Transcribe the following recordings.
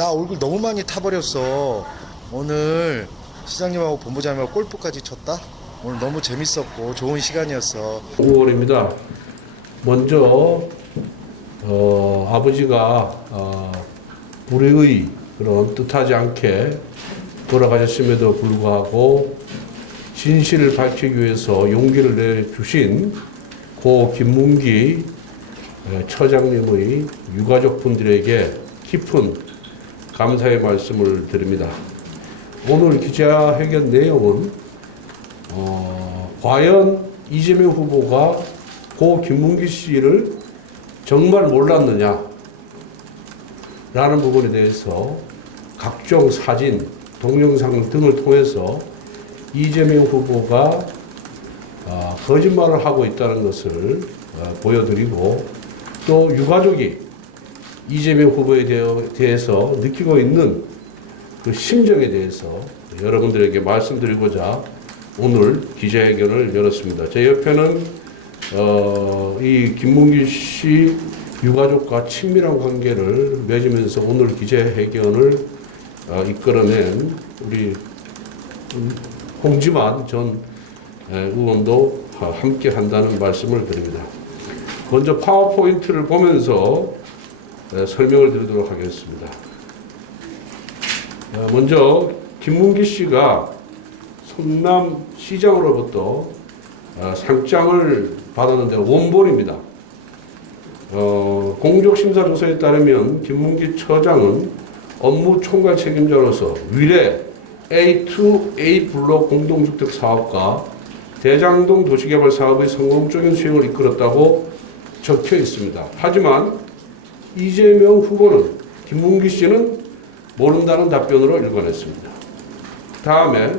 나 얼굴 너무 많이 타버렸어. 오늘 시장님하고 본부장님하고 골프까지 쳤다. 오늘 너무 재밌었고 좋은 시간이었어. 5월입니다. 먼저 아버지가 우리의 그런 뜻하지 않게 돌아가셨음에도 불구하고 진실을 밝히기 위해서 용기를 내주신 고 김문기 처장님의 유가족분들에게 깊은 감사의 말씀을 드립니다. 오늘 기자회견 내용은 과연 이재명 후보가 고 김문기 씨를 정말 몰랐느냐 라는 부분에 대해서 각종 사진, 동영상 등을 통해서 이재명 후보가 거짓말을 하고 있다는 것을 보여드리고, 또 유가족이 이재명 후보에 대해서 느끼고 있는 그 심정에 대해서 여러분들에게 말씀드리고자 오늘 기자회견을 열었습니다. 제 옆에는 이 김문기 씨 유가족과 친밀한 관계를 맺으면서 오늘 기자회견을 이끌어낸 우리 홍지만 전 의원도 함께 한다는 말씀을 드립니다. 먼저 파워포인트를 보면서 설명을 드리도록 하겠습니다. 먼저 김문기 씨가 성남시장으로부터 상장을 받았는데 원본입니다. 공적심사조서에 따르면 김문기 처장은 업무 총괄 책임자로서 위례 A2A 블록 공동주택 사업과 대장동 도시개발 사업의 성공적인 수행을 이끌었다고 적혀 있습니다. 하지만 이재명 후보는 김문기 씨는 모른다는 답변으로 일관했습니다. 다음에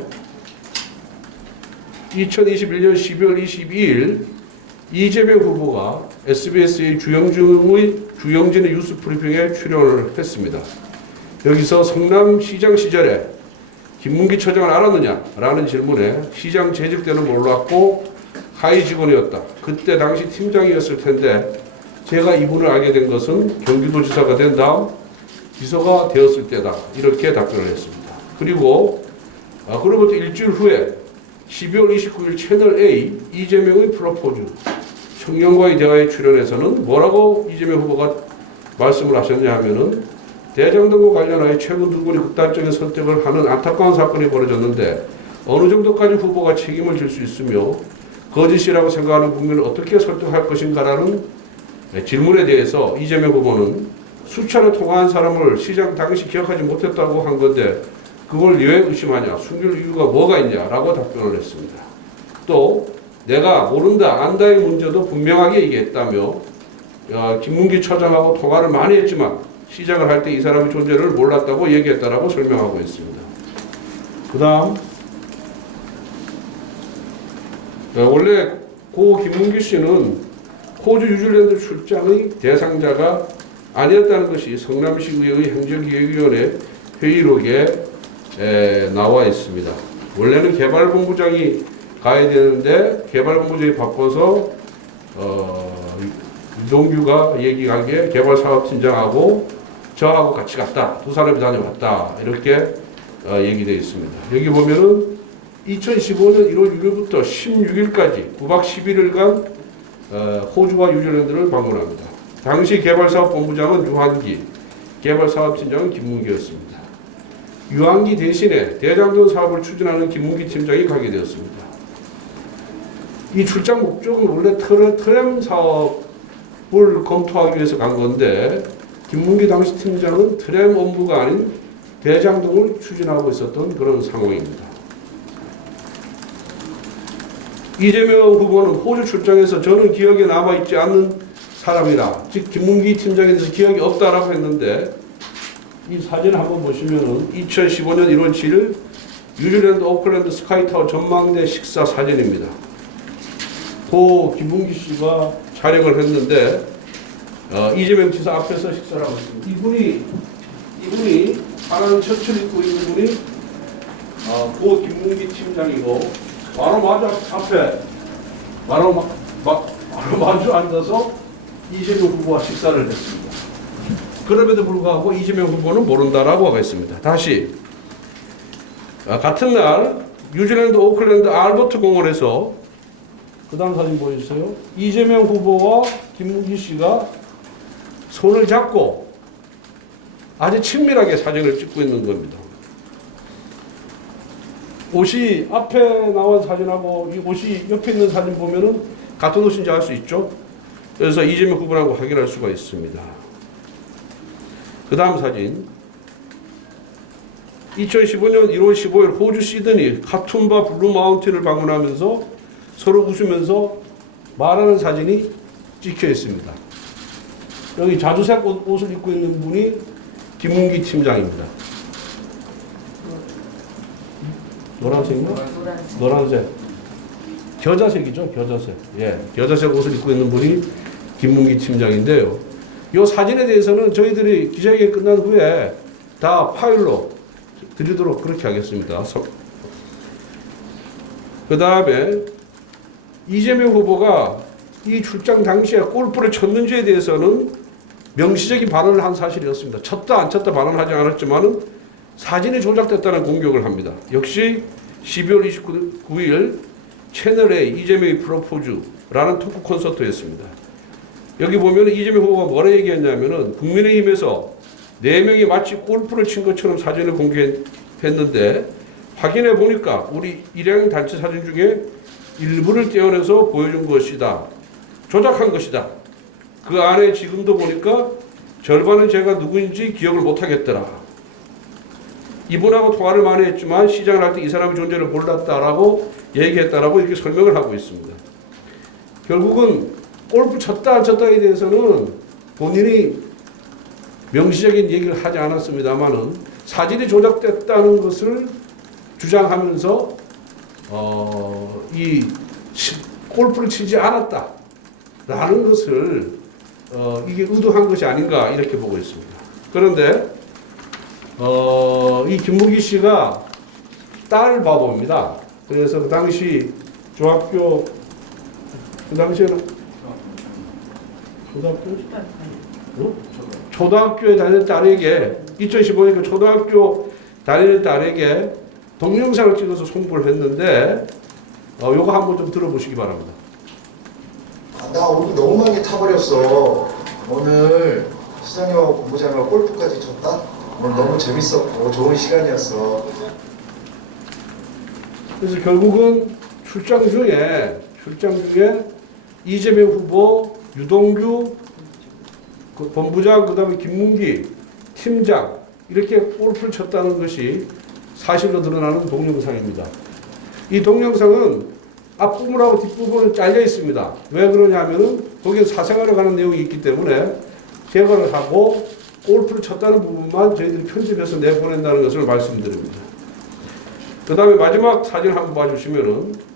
2021년 12월 22일 이재명 후보가 SBS의 주영진의 뉴스 브리핑에 출연을 했습니다. 여기서 성남시장 시절에 김문기 처장을 알았느냐? 라는 질문에 시장 재직 때는 몰랐고 하위 직원이었다. 그때 당시 팀장이었을 텐데 제가 이분을 알게 된 것은 경기도지사가 된 다음 비서가 되었을 때다. 이렇게 답변을 했습니다. 그리고 그로부터 일주일 후에 12월 29일 채널A 이재명의 프로포즈 청년과의 대화에 출연해서는 뭐라고 이재명 후보가 말씀을 하셨냐 하면은 대장동과 관련하여 최근 두 분이 극단적인 선택을 하는 안타까운 사건이 벌어졌는데 어느 정도까지 후보가 책임을 질 수 있으며 거짓이라고 생각하는 국민을 어떻게 설득할 것인가라는 질문에 대해서 이재명 후보는 수차례 통화한 사람을 시장 당시 기억하지 못했다고 한 건데 그걸 왜 의심하냐, 숨길 이유가 뭐가 있냐라고 답변을 했습니다. 또 내가 모른다, 안다의 문제도 분명하게 얘기했다며 김문기 처장하고 통화를 많이 했지만 시장을 할 때 이 사람의 존재를 몰랐다고 얘기했다라고 설명하고 있습니다. 그 다음 원래 고 김문기 씨는 호주 뉴질랜드 출장의 대상자가 아니었다는 것이 성남시의회 행정기획위원회 회의록에 나와 있습니다. 원래는 개발본부장이 가야 되는데 개발본부장이 바빠서 유동규가 얘기한 게 개발사업팀장하고 저하고 같이 갔다. 두 사람이 다녀왔다. 이렇게 얘기되어 있습니다. 여기 보면은 2015년 1월 6일부터 16일까지 9박 11일간 호주와 뉴질랜드를 방문합니다. 당시 개발사업본부장은 유한기, 개발사업팀장은 김문기였습니다. 유한기 대신에 대장동 사업을 추진하는 김문기 팀장이 가게 되었습니다. 이 출장 목적은 원래 트램 사업을 검토하기 위해서 간 건데 김문기 당시 팀장은 트램 업무가 아닌 대장동을 추진하고 있었던 그런 상황입니다. 이재명 후보는 호주 출장에서 저는 기억에 남아있지 않는 사람이라, 즉 김문기 팀장에 대해서 기억이 없다라고 했는데 이 사진을 한번 보시면은 2015년 1월 7일 뉴질랜드 오클랜드 스카이타워 전망대 식사 사진입니다. 고 김문기 씨가 촬영을 했는데 이재명 지사 앞에서 식사를 하고 있습니다. 이분이 파란 셔츠를 입고 있는 분이 고 김문기 팀장이고 바로 마주 앞에 바로 마주 앉아서 이재명 후보와 식사를 했습니다. 그럼에도 불구하고 이재명 후보는 모른다라고 하고 있습니다. 다시 같은 날 뉴질랜드 오클랜드 알버트 공원에서 그 다음 사진 보여주세요. 이재명 후보와 김문기 씨가 손을 잡고 아주 친밀하게 사진을 찍고 있는 겁니다. 옷이 앞에 나온 사진하고 이 옷이 옆에 있는 사진 보면은 같은 옷인지 알 수 있죠. 그래서 이재명 후보라고 확인할 수가 있습니다. 그 다음 사진 2015년 1월 15일 호주 시드니 카툰바 블루 마운틴을 방문하면서 서로 웃으면서 말하는 사진이 찍혀 있습니다. 여기 자주색 옷을 입고 있는 분이 김문기 팀장입니다. 노란색인가? 노란색. 겨자색이죠, 겨자색. 예, 겨자색 옷을 입고 있는 분이 김문기 팀장인데요. 이 사진에 대해서는 저희들이 기자회견 끝난 후에 다 파일로 드리도록 그렇게 하겠습니다. 그 다음에 이재명 후보가 이 출장 당시에 골프를 쳤는지에 대해서는 명시적인 발언을 한 사실이었습니다. 쳤다 안 쳤다 발언하지 않았지만 사진이 조작됐다는 공격을 합니다. 역시 12월 29일 채널A 이재명의 프로포즈라는 토크 콘서트였습니다. 여기 보면 이재명 후보가 뭐라 얘기했냐면은 국민의힘에서 4명이 마치 골프를 친 것처럼 사진을 공개했는데 확인해 보니까 우리 일행 단체 사진 중에 일부를 떼어내서 보여준 것이다. 조작한 것이다. 그 안에 지금도 보니까 절반은 제가 누구인지 기억을 못하겠더라. 이분하고 통화를 많이 했지만 시장을 할 때 이 사람의 존재를 몰랐다라고 얘기했다라고 이렇게 설명을 하고 있습니다. 결국은 골프 쳤다 안 쳤다에 대해서는 본인이 명시적인 얘기를 하지 않았습니다만은 사진이 조작됐다는 것을 주장하면서 이 골프를 치지 않았다라는 것을 이게 의도한 것이 아닌가 이렇게 보고 있습니다. 그런데 이 김문기 씨가 딸 바보입니다. 그래서 그 당시 중학교 그 당시에는 초등학교에 다니는 딸에게 2015년 초등학교 다니는 딸에게 동영상을 찍어서 송부를 했는데 요거 한번 좀 들어보시기 바랍니다. 나 오늘 너무 많이 타버렸어. 오늘 시장님하고 본부장님하고 골프까지 쳤다. 오늘 너무 재밌었고 좋은 시간이었어. 그래서 결국은 출장 중에 이재명 후보, 유동규 본부장, 그다음에 김문기 팀장 이렇게 골프를 쳤다는 것이 사실로 드러나는 동영상입니다. 이 동영상은 앞부분하고 뒷부분은 잘려 있습니다. 왜 그러냐면은 거기에 사생활에 관한 내용이 있기 때문에 제거를 하고 골프를 쳤다는 부분만 저희들이 편집해서 내보낸다는 것을 말씀드립니다. 그 다음에 마지막 사진 한번 봐주시면은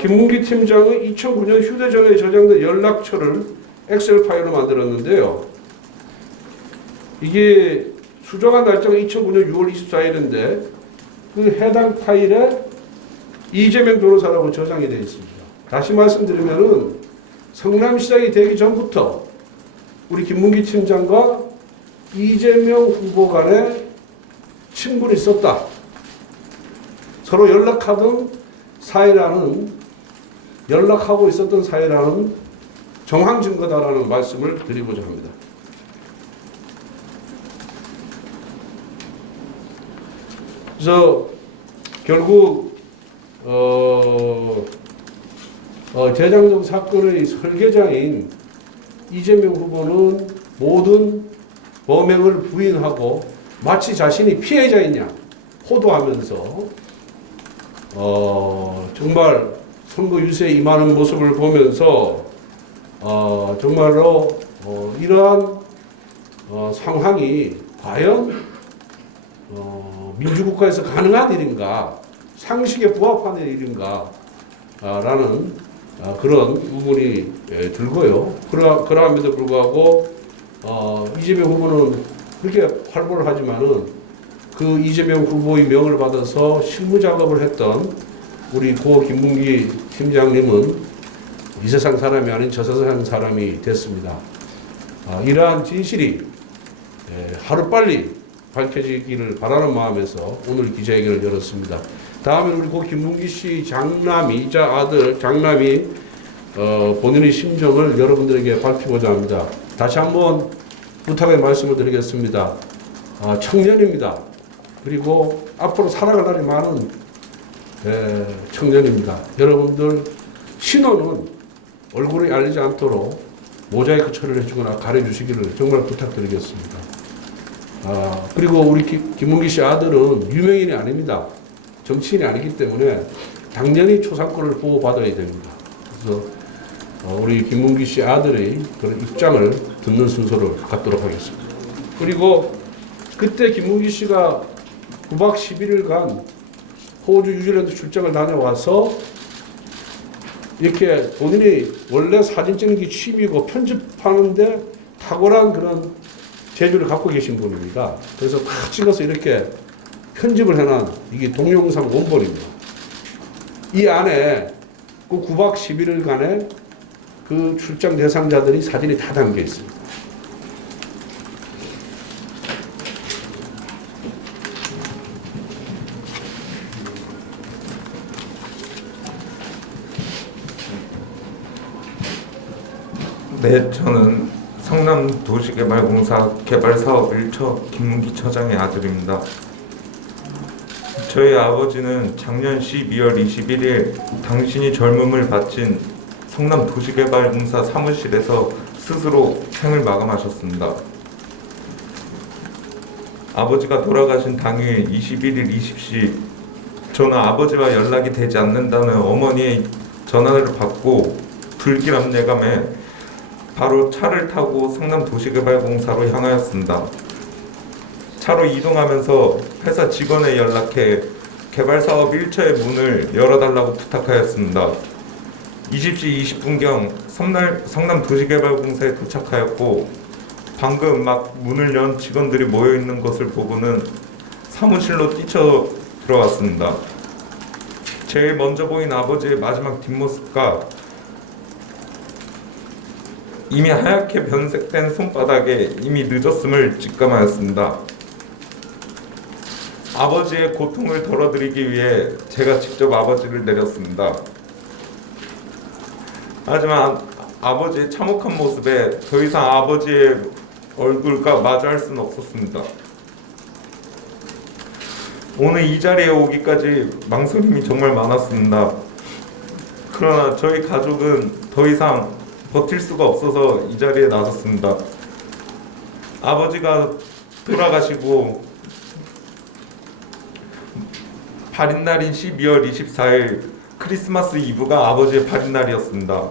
김문기 팀장의 2009년 휴대전화에 저장된 연락처를 엑셀 파일로 만들었는데요. 이게 수정한 날짜가 2009년 6월 24일인데 그 해당 파일에 이재명 변호사라고 저장이 되어 있습니다. 다시 말씀드리면은 성남시장이 되기 전부터 우리 김문기 팀장과 이재명 후보 간에 친분이 있었다. 서로 연락하고 있었던 사이라는 정황 증거다라는 말씀을 드리고자 합니다. 그래서 결국 대장동 사건의 설계자인 이재명 후보는 모든 범행을 부인하고 마치 자신이 피해자이냐 호도하면서 정말 선거 유세에 임하는 모습을 보면서 정말로 이러한 상황이 과연 민주국가에서 가능한 일인가, 상식에 부합하는 일인가 라는 그런 의문이 들고요. 그러함에도 불구하고 이재명 후보는 그렇게 활보를 하지만은 그 이재명 후보의 명을 받아서 실무 작업을 했던 우리 고 김문기 팀장님은 이 세상 사람이 아닌 저 세상 사람이 됐습니다. 이러한 진실이 하루빨리 밝혀지기를 바라는 마음에서 오늘 기자회견을 열었습니다. 다음에 우리 고 김문기 씨 장남이자 아들 장남이 본인의 심정을 여러분들에게 밝히고자 합니다. 다시 한번 부탁의 말씀을 드리겠습니다. 청년입니다. 그리고 앞으로 살아갈 날이 많은 청년입니다. 여러분들 신원은 얼굴이 알리지 않도록 모자이크 처리를 해주거나 가려주시기를 정말 부탁드리겠습니다. 그리고 우리 김문기 씨 아들은 유명인이 아닙니다. 정치인이 아니기 때문에 당연히 초상권을 보호받아야 됩니다. 그래서 우리 김문기 씨 아들의 그런 입장을 듣는 순서를 갖도록 하겠습니다. 그리고 그때 김문기 씨가 9박 11일간 호주, 뉴질랜드 출장을 다녀와서 이렇게 본인이 원래 사진 찍는 게 취미고 편집하는데 탁월한 그런 재주를 갖고 계신 분입니다. 그래서 다 찍어서 이렇게 편집을 해놓은 이게 동영상 원본입니다. 이 안에 그 9박 11일간의 그 출장 대상자들이 사진이 다 담겨 있습니다. 네, 저는 성남도시개발공사 개발사업 1처 김문기 처장의 아들입니다. 저희 아버지는 작년 12월 21일 당신이 젊음을 바친 성남도시개발공사 사무실에서 스스로 생을 마감하셨습니다. 아버지가 돌아가신 당일 21일 20시 저는 아버지와 연락이 되지 않는다는 어머니의 전화를 받고 불길한 예감에 바로 차를 타고 성남도시개발공사로 향하였습니다. 차로 이동하면서 회사 직원에 연락해 개발사업 1처의 문을 열어달라고 부탁하였습니다. 20시 20분경 성남도시개발공사에 도착하였고 방금 막 문을 연 직원들이 모여있는 것을 보고는 사무실로 뛰쳐 들어왔습니다. 제일 먼저 보인 아버지의 마지막 뒷모습과 이미 하얗게 변색된 손바닥에 이미 늦었음을 직감하였습니다. 아버지의 고통을 덜어드리기 위해 제가 직접 아버지를 내렸습니다. 하지만 아버지의 참혹한 모습에 더 이상 아버지의 얼굴과 마주할 수는 없었습니다. 오늘 이 자리에 오기까지 망설임이 정말 많았습니다. 그러나 저희 가족은 더 이상 버틸 수가 없어서 이 자리에 나섰습니다. 아버지가 돌아가시고 발인날인 12월 24일 크리스마스 이브가 아버지의 발인날이었습니다.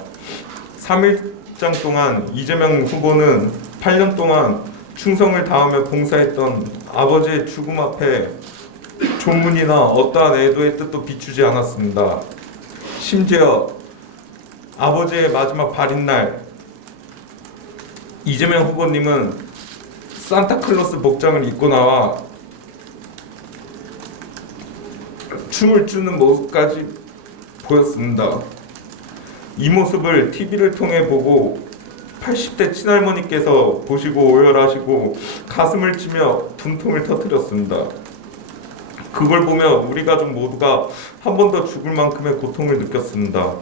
3일장 동안 이재명 후보는 8년 동안 충성을 다하며 봉사했던 아버지의 죽음 앞에 조문이나 어떠한 애도의 뜻도 비추지 않았습니다. 심지어 아버지의 마지막 발인날 이재명 후보님은 산타클로스 복장을 입고 나와 춤을 추는 모습까지 보였습니다. 이 모습을 TV를 통해 보고 80대 친할머니께서 보시고 오열하시고 가슴을 치며 분통을 터뜨렸습니다. 그걸 보며 우리 가족 모두가 한 번 더 죽을 만큼의 고통을 느꼈습니다.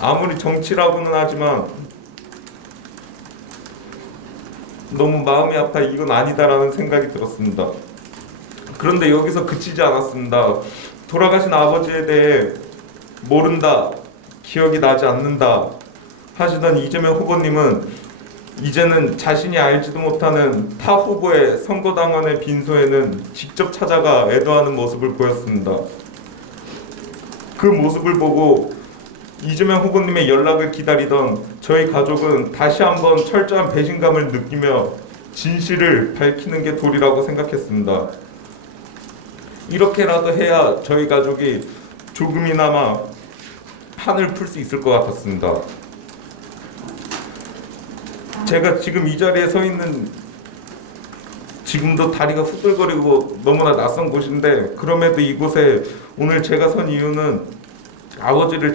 아무리 정치라고는 하지만 너무 마음이 아파 이건 아니다라는 생각이 들었습니다. 그런데 여기서 그치지 않았습니다. 돌아가신 아버지에 대해 모른다, 기억이 나지 않는다 하시던 이재명 후보님은 이제는 자신이 알지도 못하는 타 후보의 선거당원의 빈소에는 직접 찾아가 애도하는 모습을 보였습니다. 그 모습을 보고 이재명 후보님의 연락을 기다리던 저희 가족은 다시 한번 철저한 배신감을 느끼며 진실을 밝히는 게 도리라고 생각했습니다. 이렇게라도 해야 저희 가족이 조금이나마 한을 풀 수 있을 것 같았습니다. 제가 지금 이 자리에 서 있는 지금도 다리가 후들거리고 너무나 낯선 곳인데 그럼에도 이곳에 오늘 제가 선 이유는 아버지를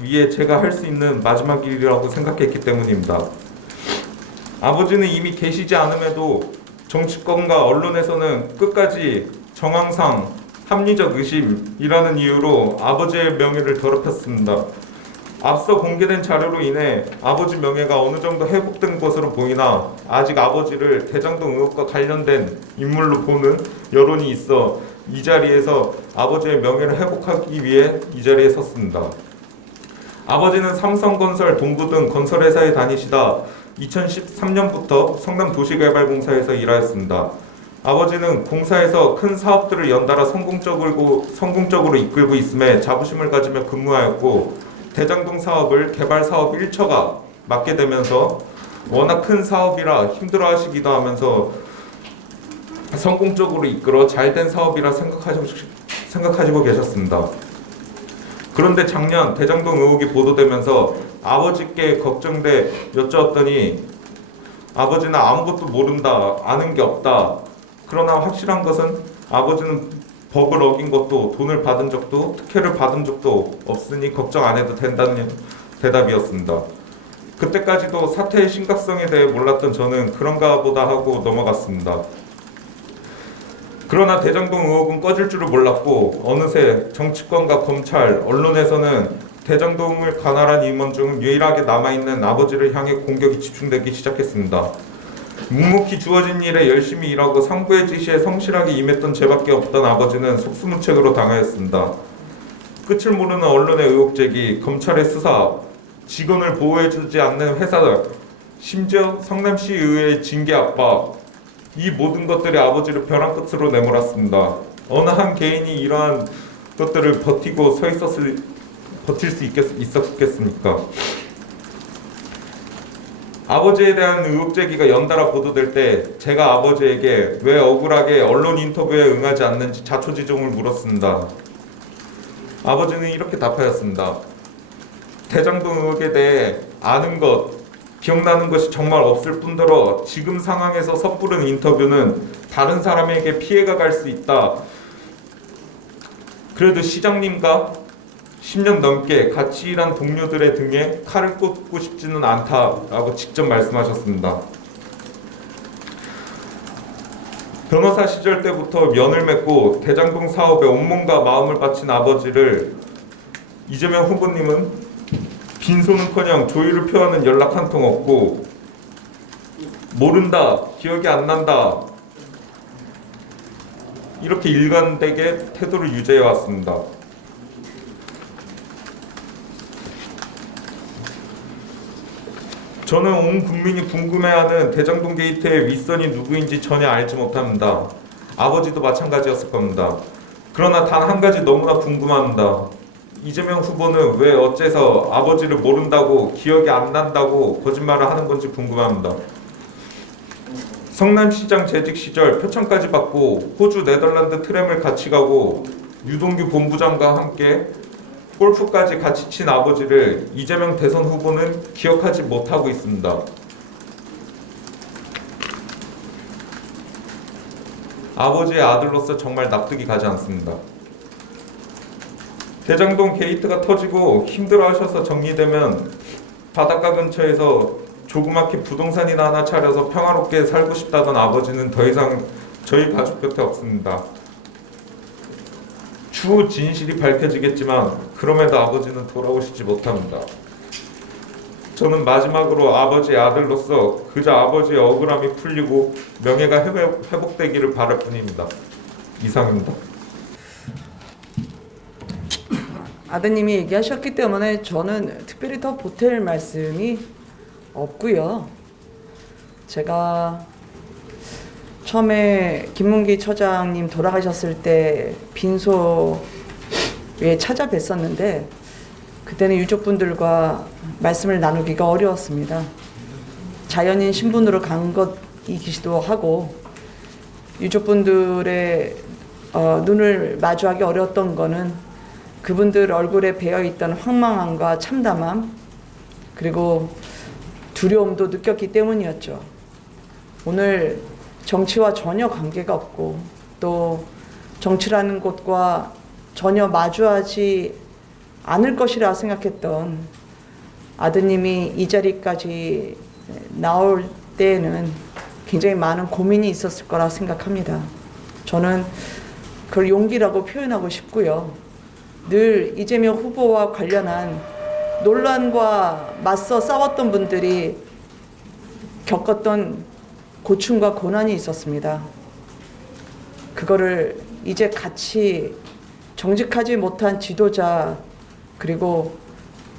위해 제가 할 수 있는 마지막 일이라고 생각했기 때문입니다. 아버지는 이미 계시지 않음에도 정치권과 언론에서는 끝까지 정황상 합리적 의심이라는 이유로 아버지의 명예를 더럽혔습니다. 앞서 공개된 자료로 인해 아버지 명예가 어느 정도 회복된 것으로 보이나 아직 아버지를 대장동 의혹과 관련된 인물로 보는 여론이 있어 이 자리에서 아버지의 명예를 회복하기 위해 이 자리에 섰습니다. 아버지는 삼성건설, 동부 등 건설회사에 다니시다 2013년부터 성남도시개발공사에서 일하였습니다. 아버지는 공사에서 큰 사업들을 연달아 성공적으로 이끌고 있음에 자부심을 가지며 근무하였고 대장동 사업을 개발 사업 1처가 맡게 되면서 워낙 큰 사업이라 힘들어하시기도 하면서 성공적으로 이끌어 잘된 사업이라 생각하시고 계셨습니다. 그런데 작년 대장동 의혹이 보도되면서 아버지께 걱정돼 여쭈었더니 아버지는 아무것도 모른다, 아는 게 없다. 그러나 확실한 것은 아버지는 법을 어긴 것도 돈을 받은 적도 특혜를 받은 적도 없으니 걱정 안 해도 된다는 대답이었습니다. 그때까지도 사태의 심각성에 대해 몰랐던 저는 그런가 보다 하고 넘어갔습니다. 그러나 대장동 의혹은 꺼질 줄을 몰랐고 어느새 정치권과 검찰, 언론에서는 대장동을 관할한 임원 중 유일하게 남아있는 아버지를 향해 공격이 집중되기 시작했습니다. 묵묵히 주어진 일에 열심히 일하고 상부의 지시에 성실하게 임했던 제밖에 없던 아버지는 속수무책으로 당하였습니다. 끝을 모르는 언론의 의혹 제기, 검찰의 수사, 직원을 보호해주지 않는 회사, 심지어 성남시 의회의 징계 압박, 이 모든 것들이 아버지를 벼랑 끝으로 내몰았습니다. 어느 한 개인이 이러한 것들을 버틸 수 있었겠습니까? 아버지에 대한 의혹 제기가 연달아 보도될 때 제가 아버지에게 왜 억울하게 언론 인터뷰에 응하지 않는지 자초지종을 물었습니다. 아버지는 이렇게 답하였습니다. 대장동 의혹에 대해 아는 것, 기억나는 것이 정말 없을 뿐더러 지금 상황에서 섣부른 인터뷰는 다른 사람에게 피해가 갈 수 있다. 그래도 시장님과 10년 넘게 같이 일한 동료들의 등에 칼을 꽂고 싶지는 않다라고 직접 말씀하셨습니다. 변호사 시절 때부터 면을 맺고 대장동 사업에 온몸과 마음을 바친 아버지를 이재명 후보님은 빈손은커녕 조의를 표하는 연락 한 통 없고 모른다, 기억이 안 난다 이렇게 일관되게 태도를 유지해 왔습니다. 저는 온 국민이 궁금해하는 대장동 게이트의 윗선이 누구인지 전혀 알지 못합니다. 아버지도 마찬가지였을 겁니다. 그러나 단 한 가지 너무나 궁금합니다. 이재명 후보는 왜 어째서 아버지를 모른다고 기억이 안 난다고 거짓말을 하는 건지 궁금합니다. 성남시장 재직 시절 표창까지 받고 호주 네덜란드 트램을 같이 가고 유동규 본부장과 함께 골프까지 같이 친 아버지를 이재명 대선 후보는 기억하지 못하고 있습니다. 아버지의 아들로서 정말 납득이 가지 않습니다. 대장동 게이트가 터지고 힘들어하셔서 정리되면 바닷가 근처에서 조그맣게 부동산이나 하나 차려서 평화롭게 살고 싶다던 아버지는 더 이상 저희 가족 곁에 없습니다. 추후 진실이 밝혀지겠지만 그럼에도 아버지는 돌아오시지 못합니다. 저는 마지막으로 아버지의 아들로서 그저 아버지의 억울함이 풀리고 명예가 회복되기를 바랄 뿐입니다. 이상입니다. 아드님이 얘기하셨기 때문에 저는 특별히 더 보탤 말씀이 없고요. 제가 처음에 김문기 처장님 돌아가셨을 때 빈소에 찾아뵀었는데 그때는 유족분들과 말씀을 나누기가 어려웠습니다. 자연인 신분으로 간 것이기도 하고 유족분들의 눈을 마주하기 어려웠던 거는 그분들 얼굴에 배어있던 황망함과 참담함 그리고 두려움도 느꼈기 때문이었죠. 오늘 정치와 전혀 관계가 없고 또 정치라는 곳과 전혀 마주하지 않을 것이라 생각했던 아드님이 이 자리까지 나올 때에는 굉장히 많은 고민이 있었을 거라 생각합니다. 저는 그걸 용기라고 표현하고 싶고요. 늘 이재명 후보와 관련한 논란과 맞서 싸웠던 분들이 겪었던 고충과 고난이 있었습니다. 그거를 이제 같이 정직하지 못한 지도자, 그리고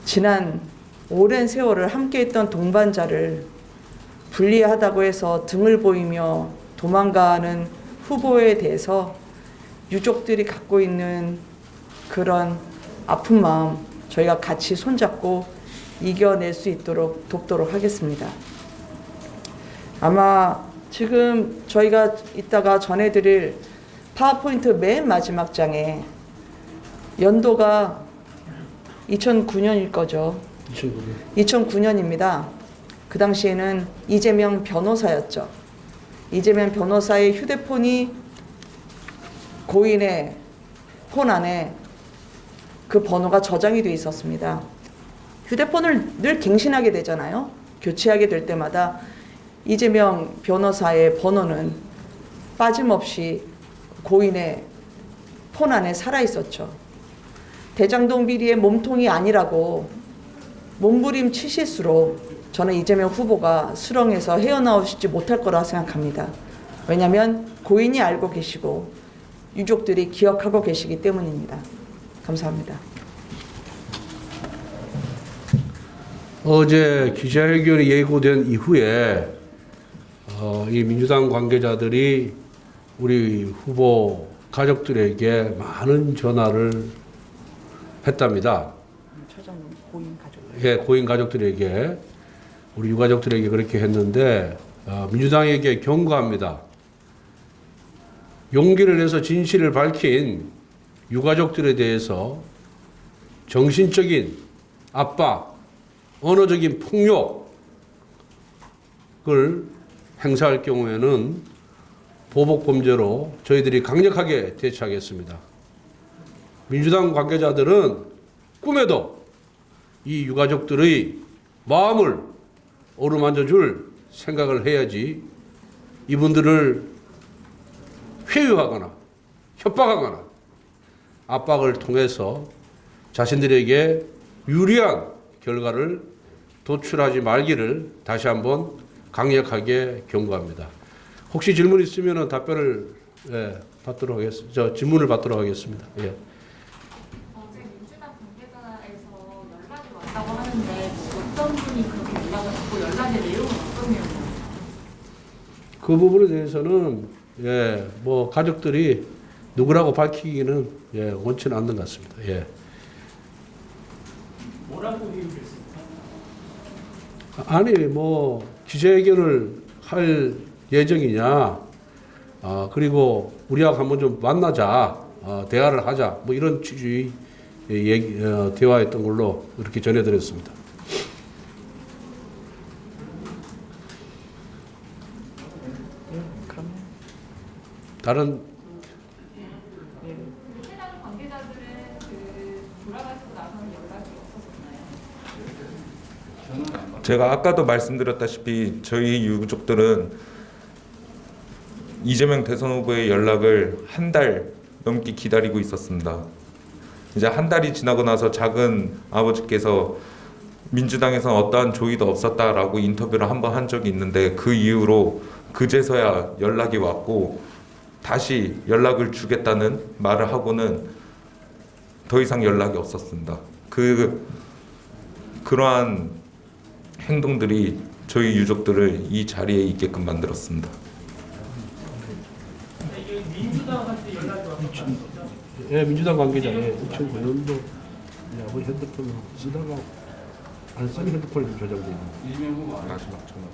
지난 오랜 세월을 함께했던 동반자를 불리하다고 해서 등을 보이며 도망가는 후보에 대해서 유족들이 갖고 있는 그런 아픈 마음, 저희가 같이 손잡고 이겨낼 수 있도록 돕도록 하겠습니다. 아마 지금 저희가 이따가 전해드릴 파워포인트 맨 마지막 장에 연도가 2009년일 거죠. 2009년입니다. 그 당시에는 이재명 변호사였죠. 이재명 변호사의 휴대폰이 고인의 폰 안에 그 번호가 저장이 돼 있었습니다. 휴대폰을 늘 갱신하게 되잖아요. 교체하게 될 때마다 이재명 변호사의 번호는 빠짐없이 고인의 폰 안에 살아 있었죠. 대장동 비리의 몸통이 아니라고 몸부림치실수록 저는 이재명 후보가 수렁에서 헤어나오시지 못할 거라 생각합니다. 왜냐하면 고인이 알고 계시고 유족들이 기억하고 계시기 때문입니다. 감사합니다. 어제 기자회견이 예고된 이후에 이 민주당 관계자들이 우리 후보 가족들에게 많은 전화를 했답니다. 차장님, 고인 가족. 예, 고인 가족들에게, 우리 유가족들에게 그렇게 했는데 민주당에게 경고합니다. 용기를 내서 진실을 밝힌 유가족들에 대해서 정신적인 압박, 언어적인 폭력을 행사할 경우에는 보복 범죄로 저희들이 강력하게 대처하겠습니다. 민주당 관계자들은 꿈에도 이 유가족들의 마음을 어루만져 줄 생각을 해야지 이분들을 회유하거나 협박하거나 압박을 통해서 자신들에게 유리한 결과를 도출하지 말기를 다시 한번 강력하게 경고합니다. 혹시 질문 있으면 답변을 받도록 하겠습니다. 질문을 받도록 하겠습니다. 예. 어제 민주당 관계자에서 연락이 왔다고 하는데 어떤 분이 그렇게 연락을 받고 연락의 내용은 어떤 내용이에요? 그 부분에 대해서는 뭐 가족들이 누구라고 밝히기는 원치는 않는 것 같습니다. 예. 뭐라고 얘기했습니까? 아니 뭐 기자회견을 할 예정이냐, 그리고 우리하고 한번 좀 만나자, 대화를 하자, 뭐 이런 취지의 대화했던 걸로 이렇게 전해드렸습니다. 다른 해당 관계자들은 돌아가시고 나서는 연락이 없었나요? 제가 아까도 말씀드렸다시피 저희 유족들은 이재명 대선 후보의 연락을 한 달 넘게 기다리고 있었습니다. 이제 한 달이 지나고 나서 작은 아버지께서 민주당에선 어떠한 조의도 없었다라고 인터뷰를 한번 한 적이 있는데 그 이후로 그제서야 연락이 왔고 다시 연락을 주겠다는 말을 하고는 더 이상 연락이 없었습니다. 그러한 행동들이 저희 유족들을 이 자리에 있게끔 만들었습니다. 이게 민주당한테 연락이 왔었다는 거죠? 예, 민주당 관계자에 2009년도 아버지 핸드폰을 쓰다가 안 쓰는 핸드폰이 좀 저장돼 있는. 이재명 후보 마지막 전화.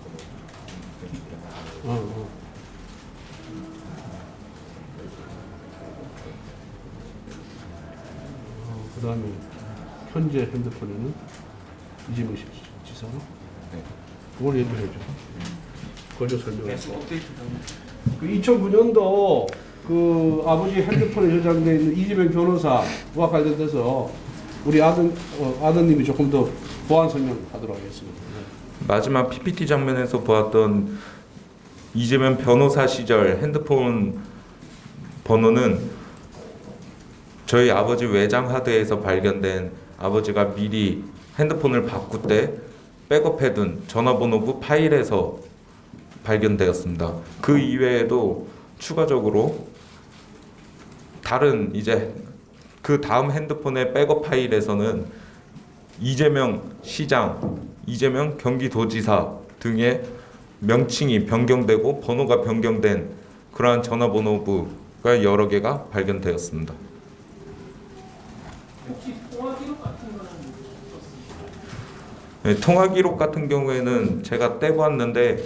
그다음에 현재 핸드폰에는 이재명 지사로. 네. 그걸 얘기해줘. 그걸 좀 설명해. 계속 업데이트되는. 그 2009년도 그 아버지 핸드폰에 저장돼 있는 이재명 변호사와 관련돼서 우리 아드님이 조금 더 보완 설명하도록 하겠습니다. 마지막 PPT 장면에서 보았던 이재명 변호사 시절 핸드폰 번호는 저희 아버지 외장 하드에서 발견된 아버지가 미리 핸드폰을 바꿀 때 백업해둔 전화번호부 파일에서 발견되었습니다. 그 이외에도 추가적으로 다른 이제 그 다음 핸드폰의 백업 파일에서는 이재명 시장, 이재명 경기도지사 등의 명칭이 변경되고 번호가 변경된 그러한 전화번호부가 여러 개가 발견되었습니다. 혹시 통화 기록 같은 거는 없었습니까? 네, 통화 기록 같은 경우에는 제가 떼고 왔는데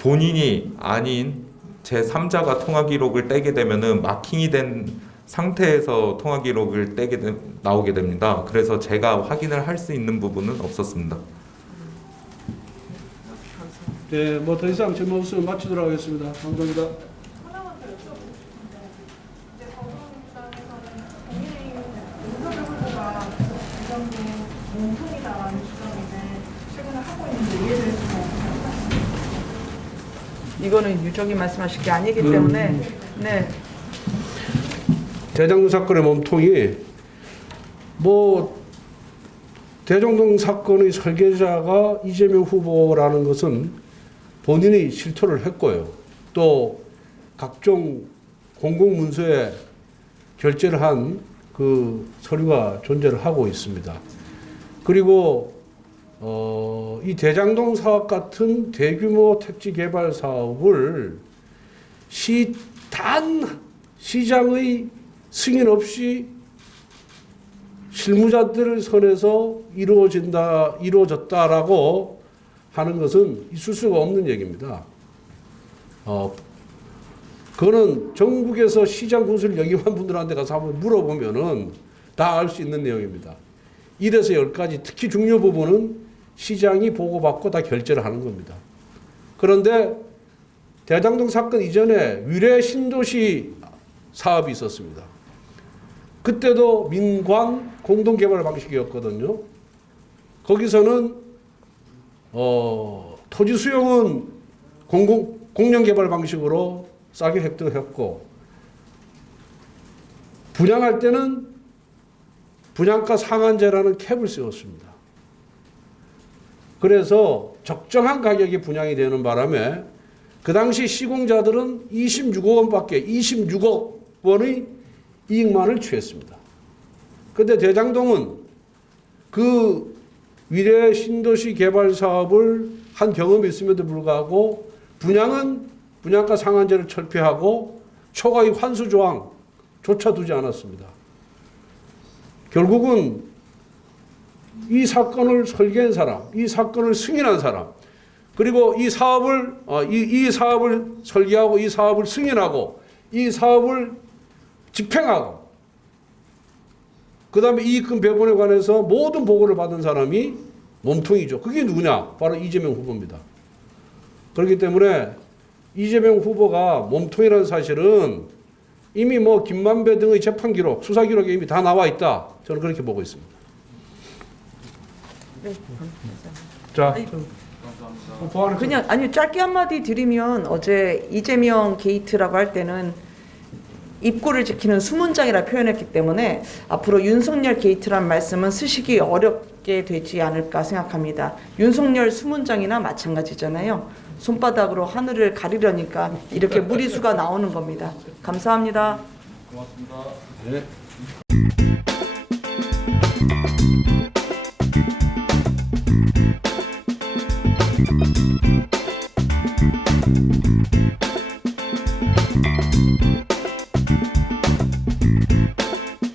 본인이 아닌 제 3자가 통화 기록을 떼게 되면은 마킹이 된 상태에서 통화 기록을 나오게 됩니다. 그래서 제가 확인을 할 수 있는 부분은 없었습니다. 네, 뭐 더 이상 질문 없으면 마치도록 하겠습니다. 감사합니다. 하나만 더 여쭤보고 싶은데 이제 더불어민주당에서는 국민의힘 윤석열 후보가 이 정도 몸통이다라는 주장인데 최근에 하고 있는데 이에 대해서 어떻게 생각하십니까? 이거는 유족이 말씀하실 게 아니기 때문에 네. 대장동 사건의 몸통이 뭐 대장동 사건의 설계자가 이재명 후보라는 것은 본인이 실토를 했고요. 또 각종 공공문서에 결재를 한 그 서류가 존재를 하고 있습니다. 그리고 이 대장동 사업 같은 대규모 택지 개발 사업을 단 시장의 승인 없이 실무자들을 선에서 이루어졌다라고 하는 것은 있을 수가 없는 얘기입니다. 그거는 전국에서 시장 군수를 역임한 분들한테 가서 한번 물어보면은 다 알 수 있는 내용입니다. 1에서 10까지 특히 중요 부분은 시장이 보고받고 다 결재를 하는 겁니다. 그런데 대장동 사건 이전에 위례 신도시 사업이 있었습니다. 그때도 민관 공동개발 방식이었거든요. 거기서는 토지 수용은 공영개발 방식으로 싸게 획득했고 분양할 때는 분양가 상한제라는 캡을 세웠습니다. 그래서 적정한 가격에 분양이 되는 바람에 그 당시 시공자들은 26억 원의 이익만을 취했습니다. 그런데 대장동은 그 위례 신도시 개발 사업을 한 경험이 있음에도 불구하고 분양은 분양가 상한제를 철폐하고 초과의 환수 조항조차 두지 않았습니다. 결국은 이 사건을 설계한 사람, 이 사건을 승인한 사람, 그리고 이 사업을 설계하고 이 사업을 승인하고 이 사업을 집행하고 그 다음에 이익금 배분에 관해서 모든 보고를 받은 사람이 몸통이죠. 그게 누구냐? 바로 이재명 후보입니다. 그렇기 때문에 이재명 후보가 몸통이라는 사실은 이미 뭐 김만배 등의 재판 기록, 수사 기록에 이미 다 나와 있다. 저는 그렇게 보고 있습니다. 네. 자, 그냥 아니 짧게 한마디 드리면 어제 이재명 게이트라고 할 때는 입구를 지키는 수문장이라 표현했기 때문에 앞으로 윤석열 게이트란 말씀은 쓰시기 어렵게 되지 않을까 생각합니다. 윤석열 수문장이나 마찬가지잖아요. 손바닥으로 하늘을 가리려니까 이렇게 무리수가 나오는 겁니다. 감사합니다. 고맙습니다. 네.